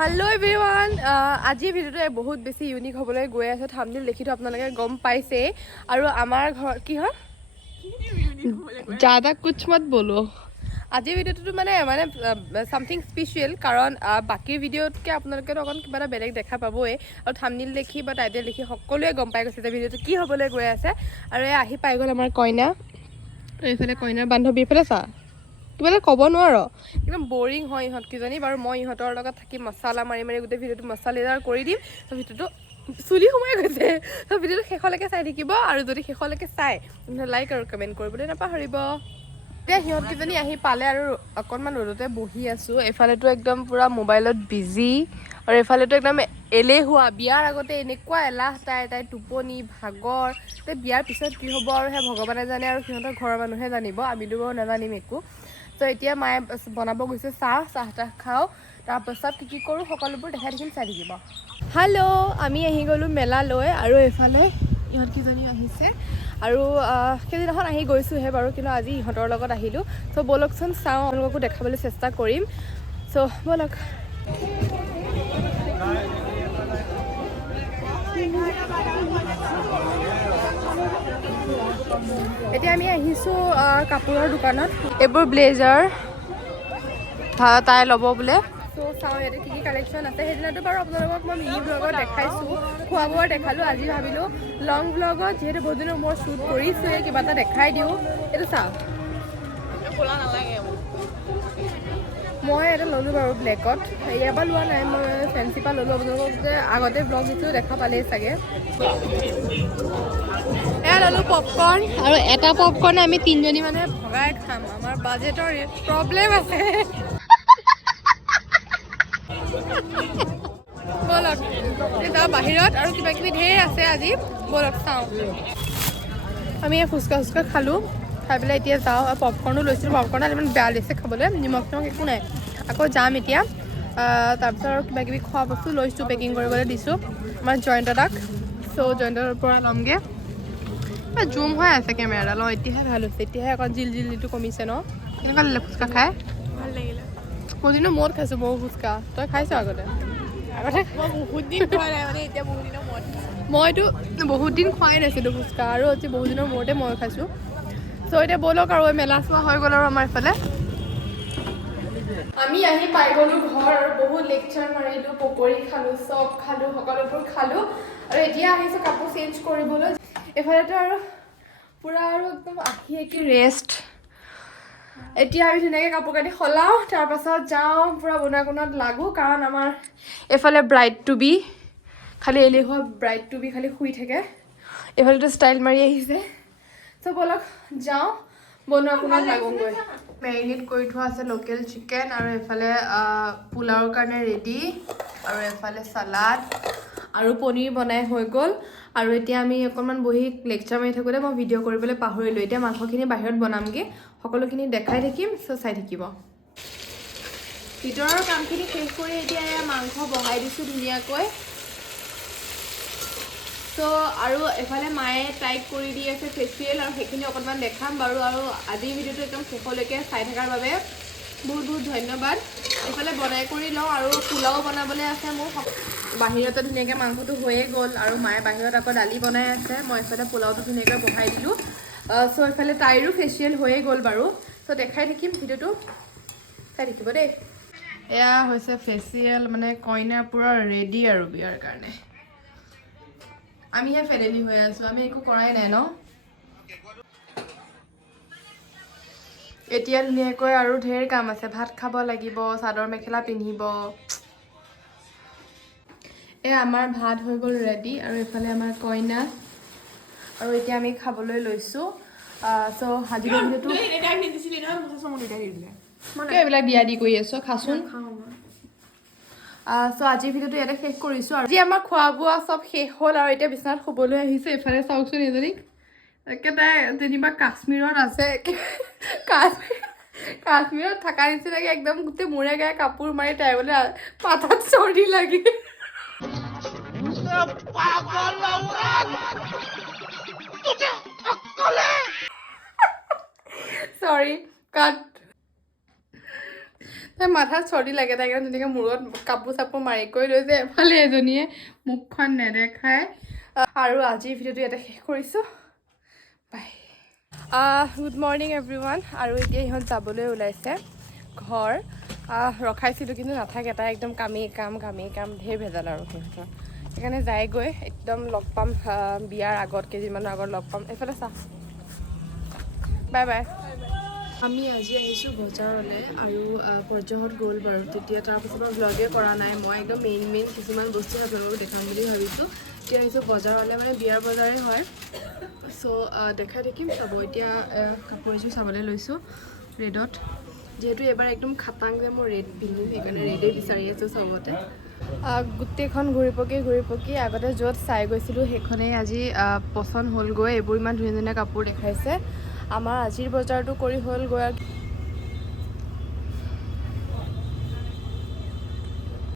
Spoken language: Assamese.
Hello everyone, আজিৰ ভিডিঅ'টো বহুত বেছি ইউনিক হ'বলৈ গৈ আছে থাম্বনেইল দেখিটো আপোনালোকে গম পাইছে আৰু আমাৰ ঘৰ কি হয় ज़्यादा कुछ मत बोलो আজিৰ ভিডিঅ'টো মানে সামথিং স্পেশাল কাৰণ বাকি ভিডিঅ'তকৈ আপোনালোকে অকণ কিবা এটা বেলেগ দেখা পাবই আৰু থাম্বনেইল দেখি বা টাইটেল দেখি সকলোৱে গম পাই গৈছে যে ভিডিঅ'টো কি হ'বলৈ গৈ আছে আৰু এই আহি পাই গ'ল আমাৰ কইনা আৰু এইফালে কইনাৰ বান্ধৱী এইফালে চা কিবা ক'ব নোৱাৰো একদম বৰিং হয় ইহঁত কিজনী বাৰু মই ইহঁতৰ লগত থাকি মছলা মাৰি মাৰি গোটেই ভিডিঅ'টো মছলাদাৰ কৰি দিম তো ভিডিঅ'টো চুলি সোমাই গৈছে তো ভিডিঅ'টো শেষলৈকে চাই থাকিব আৰু যদি শেষলৈকে চাই তেন্তে লাইক আৰু কমেণ্ট কৰিবলৈ নাপাহৰিব এতিয়া সিহঁত কিজনী আহি পালে আৰু অকণমান ৰ'দতে বহি আছোঁ এফালেতো একদম পূৰা মোবাইলত বিজি আৰু এফালেতো একদম এলেহুৱা বিয়াৰ আগতে এনেকুৱা এলাহ তাই টোপনি ভাগৰ তে বিয়াৰ পিছত কি হ'ব আৰু সেই ভগৱানে জানে আৰু সিহঁতৰ ঘৰৰ মানুহে জানিব আমিতো বাৰু নাজানিম একো তো এতিয়া মায়ে বনাব গৈছে চাহ খাওঁ তাৰপাছত কি কৰোঁ সকলোবোৰ দেখাই দেখিম চাই থাকিব হেল্ল' আমি আহি গ'লোঁ মেলালৈ আৰু এইফালে ইহঁতকেইজনী আহিছে আৰু সেইদিনাখন আহি গৈছোঁহে বাৰু কিন্তু আজি ইহঁতৰ লগত আহিলোঁ চ' ব'লকচোন চাওঁ আপোনালোককো দেখাবলৈ চেষ্টা কৰিম চ' ব'লক এতিয়া আমি আহিছোঁ কাপোৰৰ দোকানত এইবোৰ ব্লেজাৰ তাই ল'ব বোলে চ' চাওঁ ইয়াতে কি কি কালেকশ্যন আছে সেইদিনাটো বাৰু আপোনালোকক মই মিনি ব্লগত দেখাইছোঁ খোৱা বোৱা দেখালোঁ আজি ভাবিলোঁ লং ব্লগত যিহেতু বহুত দিনৰ মই শ্বুট কৰিছোঁৱে কিবা এটা দেখাই দিওঁ এইটো চাওঁ খোলা নালাগে মই এটা ল'লোঁ বাৰু ব্লেকত ইয়াৰ পৰা লোৱা নাই মই ফেঞ্চিৰ পৰা ল'লোঁ আপোনালোকক যে আগতে ব্লগ দিছোঁ দেখা পালেই চাগে এয়া ল'লোঁ পপকৰ্ণ আৰু এটা পপকৰ্ণে আমি তিনিজনী মানে ভগাই খাম আমাৰ বাজেটৰ প্ৰব্লেম আছে ব'লক যাওঁ বাহিৰত আৰু কিবা কিবি ঢেৰ আছে আজি ব'লক চাওঁ আমি ফুচকা খালোঁ খাই পেলাই এতিয়া যাওঁ আৰু পপকৰ্ণো লৈছিলোঁ পপকৰ্ণত ইমান বেয়া লাগিছে খাবলৈ নিমখ একো নাই আকৌ যাম এতিয়া তাৰপিছত আৰু কিবা কিবি খোৱা বস্তু লৈছোঁ পেকিং কৰিবলৈ দিছোঁ আমাৰ জয়ন্তদাক চ' জয়ন্তৰ পৰা ল'মগৈ জুম হৈ আছে কেমেৰাডাল অঁ এতিয়াহে ভাল হৈছে এতিয়াহে অকণ জিলটো কমিছে ন কেনেকুৱা লাগিলে ফুচকা খাই ভাল লাগিলে মই কিন্তু মদ খাইছোঁ বহু ফুচকা তই খাইছ আগতে বহুত দিন খোৱা নাই মানে এতিয়া বহুত দিনৰ মূৰত মইতো বহুত দিন খোৱাই নাছিলোঁ ফুচকা আৰু আজি বহুত দিনৰ মূৰতে মই খাইছোঁ চ' এতিয়া ব'লক আৰু মেলা চোৱা হৈ গ'ল আৰু আমাৰ এইফালে আমি আহি পাই গ'লোঁ ঘৰ আৰু বহুত লেকচাৰ মাৰিলোঁ পকৰি খালোঁ চপ খালোঁ সকলোবোৰ খালোঁ আৰু এতিয়া আহিছোঁ কাপোৰ চেঞ্জ কৰিবলৈ এইফালেতো আৰু পূৰা আৰু একদম আহি ৰেষ্ট এতিয়া আমি ধুনীয়াকৈ কাপোৰ কানি সলাওঁ তাৰপাছত যাওঁ পূৰা বনোৱা কোণত লাগোঁ কাৰণ আমাৰ এইফালে ব্ৰাইড টু বি খালি এলেহুৱা ব্ৰাইড টু বি খালি শুই থাকে এইফালেতো ষ্টাইল মাৰি আহিছে চ' ব'লক যাওঁ বনোৱা কোণত লাগোঁগৈ মেৰিনেট কৰি থোৱা আছে লোকেল চিকেন আৰু এইফালে পোলাওৰ কাৰণে ৰেডি আৰু এইফালে চালাড আৰু পনীৰ বনাই হৈ গ'ল আৰু এতিয়া আমি অকণমান বহি লেকচাৰ মাৰি থাকোঁতে মই ভিডিঅ' কৰিবলৈ পাহৰিলোঁ এতিয়া মাংসখিনি বাহিৰত বনামগৈ সকলোখিনি দেখাই থাকিম চ' চাই থাকিব ভিতৰৰ কামখিনি শেষ কৰি এতিয়া এয়া মাংস বহাই দিছোঁ ধুনীয়াকৈ চ' আৰু এফালে মায়ে তাইক কৰি দি আছে ফেচিয়েল আৰু সেইখিনি অকণমান দেখাম বাৰু আৰু আজিৰ ভিডিঅ'টো একদম শেষলৈকে চাই থকাৰ বাবে বহুত বহুত ধন্যবাদ এইফালে বনাই কৰি লওঁ আৰু পোলাও বনাবলৈ আছে মোৰ বাহিৰতে ধুনীয়াকৈ মাংসটো হৈয়ে গ'ল আৰু মায়ে বাহিৰত আকৌ দালি বনাই আছে মই এইফালে পোলাওটো ধুনীয়াকৈ বহাই দিলোঁ চ' এইফালে তাইৰো ফেচিয়েল হৈয়ে গ'ল বাৰু চ' দেখাই থাকিম ভিডিঅ'টো চাই থাকিব দেই এয়া হৈছে ফেচিয়েল মানে কইনা পূৰা ৰেডি আৰু বিয়াৰ কাৰণে আমিহে ফেডেলি হৈ আছোঁ আমি একো কৰাই নাই ন এতিয়া ধুনীয়াকৈ আৰু ঢেৰ কাম আছে ভাত খাব লাগিব চাদৰ মেখেলা পিন্ধিব এয়া আমাৰ ভাত হৈ গ'ল ৰেডি আৰু এইফালে আমাৰ কইনা আৰু এতিয়া আমি খাবলৈ লৈছোঁ চ' আজিৰ ভিডিঅ'টো এইবিলাক দিয়া দি কৰি আছোঁ খাচোন চ' আজিৰ ভিডিঅ'টো ইয়াতে শেষ কৰিছোঁ আৰু আজি আমাৰ খোৱা বোৱা চব শেষ হ'ল আৰু এতিয়া বিচনাত শুবলৈ আহিছোঁ এইফালে চাওকচোন এজনীক একেটাই যেনিবা কাশ্মীৰত আছে কাশ্মীৰত থকা নিচিনাকৈ একদম গোটেই মূৰে গায়ে কাপোৰ মাৰি তাই বোলে পাতাত চৰ্দি লাগি চৰি কাট মাথাত চৰ্দি লাগে তাই কাৰণে তেনেকৈ মূৰত কাপোৰ চাপোৰ মাৰি কৰি লৈছে এফালে এজনীয়ে মুখখন নেদেখায় আৰু আজিৰ ভিডিঅ'টো ইয়াতে শেষ কৰিছোঁ বাই গুড মৰ্ণিং এভৰিৱান আৰু এতিয়া ইহঁত যাবলৈ ওলাইছে ঘৰ ৰখাইছিলোঁ কিন্তু নাথাকে তাই একদম কামেই কাম ঢেৰ ভেজাল আৰু সিহঁতৰ সেইকাৰণে যায়গৈ একদম লগ পাম বিয়াৰ আগত কেইদিনমানৰ আগত লগ পাম এইফালে চা বাই বাই আমি আজি আহিছোঁ বজাৰলৈ আৰু পৰ্যহত গ'ল বাৰু তেতিয়া তাৰপাছত ব্লগে কৰা নাই মই একদম মেইন কিছুমান বস্তু আপোনালোকক দেখাম বুলি ভাবিছোঁ এতিয়া আহিছোঁ বজাৰলৈ মানে বিয়াৰ বজাৰে হয় চ' দেখাই থাকিম চাব এতিয়া কাপোৰ এযোৰ চাবলৈ লৈছোঁ ৰেডত যিহেতু এবাৰ একদম খাটাং যে মই ৰেড পিন্ধিম সেইকাৰণে ৰেডেই বিচাৰি আছোঁ চবতে গোটেইখন ঘূৰি পকি আগতে য'ত চাই গৈছিলোঁ সেইখনেই আজি পচন্দ হ'লগৈ এইবোৰ ইমান ধুনীয়া ধুনীয়া কাপোৰ দেখাইছে আমাৰ আজিৰ বজাৰটো কৰি হ'লগৈ